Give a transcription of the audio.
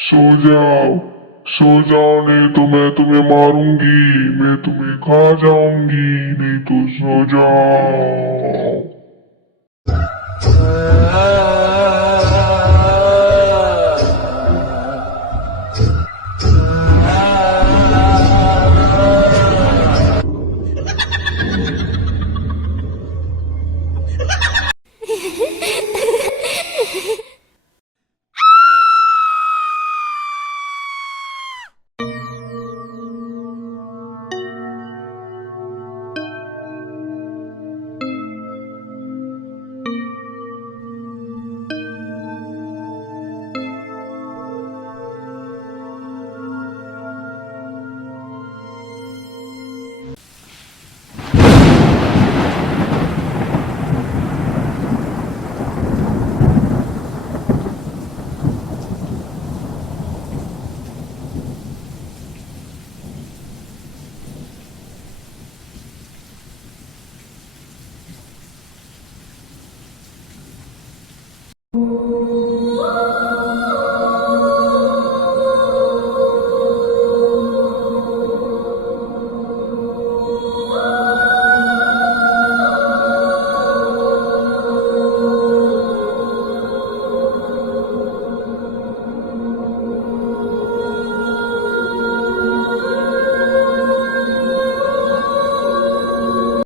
So जाओ, so जाओ, नहीं तो मैं तुम्हें मारूंगी, मैं तुम्हें खा जाऊंगी, नहीं तो सो जाओ।